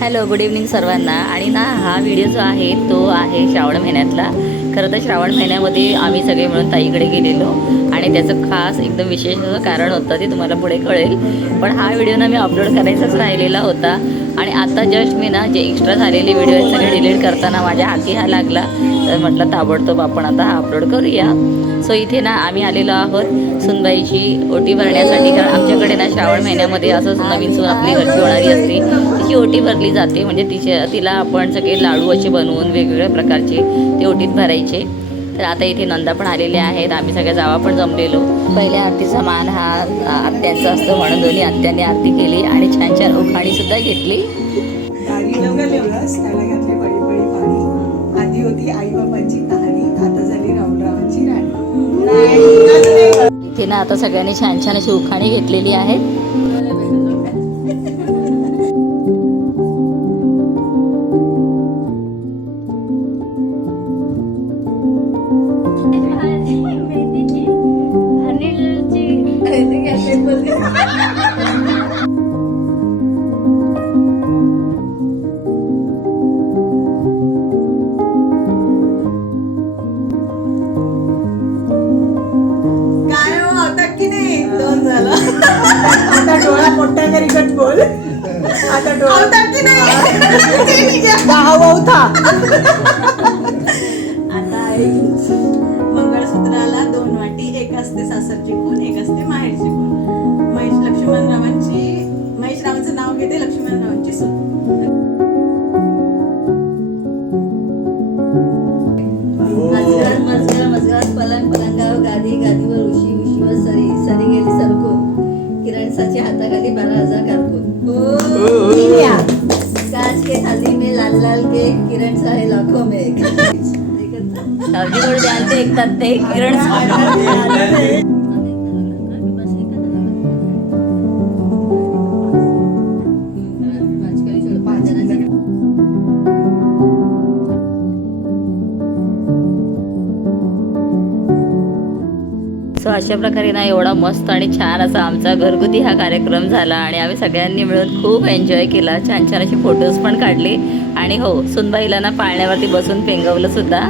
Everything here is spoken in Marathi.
हॅलो, गुड इव्हनिंग सर्वांना. आणि ना हा व्हिडिओ जो आहे तो आहे श्रावण महिन्यातला. खरं तर श्रावण महिन्यामध्ये आम्ही सगळे मिळून ताईकडे गेलेलो आणि त्याचं खास एकदम विशेष असं कारण होतं, ते तुम्हाला पुढे कळेल. पण हा व्हिडिओ ना मी अपलोड करायचाच राहिलेला होता आणि आता जस्ट मी ना जे एक्स्ट्रा झालेले व्हिडिओ आहेत सगळे डिलीट करताना माझ्या हाती हा लागला. तर म्हटलं ताबडतोब आपण आता हा अपलोड करूया. सो इथे ना आम्ही आलेलो आहोत सुनबाईची ओटी भरण्यासाठी. कारण आमच्याकडे ना श्रावण महिन्यामध्ये असं नवीन सून आपली घरची होणारी असते, तिची ओटी भरली जाते. म्हणजे तिला आपण सगळे लाडू असे बनवून वेगवेगळ्या प्रकारचे ते ओटीत भरायचे. तर आता इथे नंदा पण आलेले आहेत, आम्ही सगळ्या जावा पण जमलेलो. पहिल्या आरतीचा मान हा आत्यांचा असतो म्हणून दोन्ही आत्यांनी आरती केली आणि छान छान उखाणी सुद्धा घेतली. त्याला घातले पळी पळी पाणी. आधी होती आई बाबांची कहाणी, आता झाली रावणरावांची राणी. इथे ना आता सगळ्यांनी छान छान अशी उखाणी घेतलेली आहेत. आता डोळा मोठा करी कट बोल. आता डोळा की नाही आता मंगळसूत्राला 2 वाटी, एक असते सासरची खून, एक असते माहेरची खून. महेश रावांचं नाव घेते लक्ष्मणरावांची सून. मजगात पलंग, पलंगावर गादी, गादीवर उशी, उशीवर सरी, सरी गेली सरकून, किरणसाची हाताखाली 12,000 कारकून. काच के थाली में लाल लाल केक, किरण सा है लाखों में एक. सावजीकडे ध्यान ते ऐकतात ते किरण. सो अशा प्रकारे ना एवढा मस्त आणि छान असा आमचा घरगुती हा कार्यक्रम झाला आणि आम्ही सगळ्यांनी मिळून खूप एन्जॉय केला. छान छान असे फोटोज पण काढले आणि हो, सुनबाईला ना पाळण्यावरती बसून पेंगवलं सुद्धा.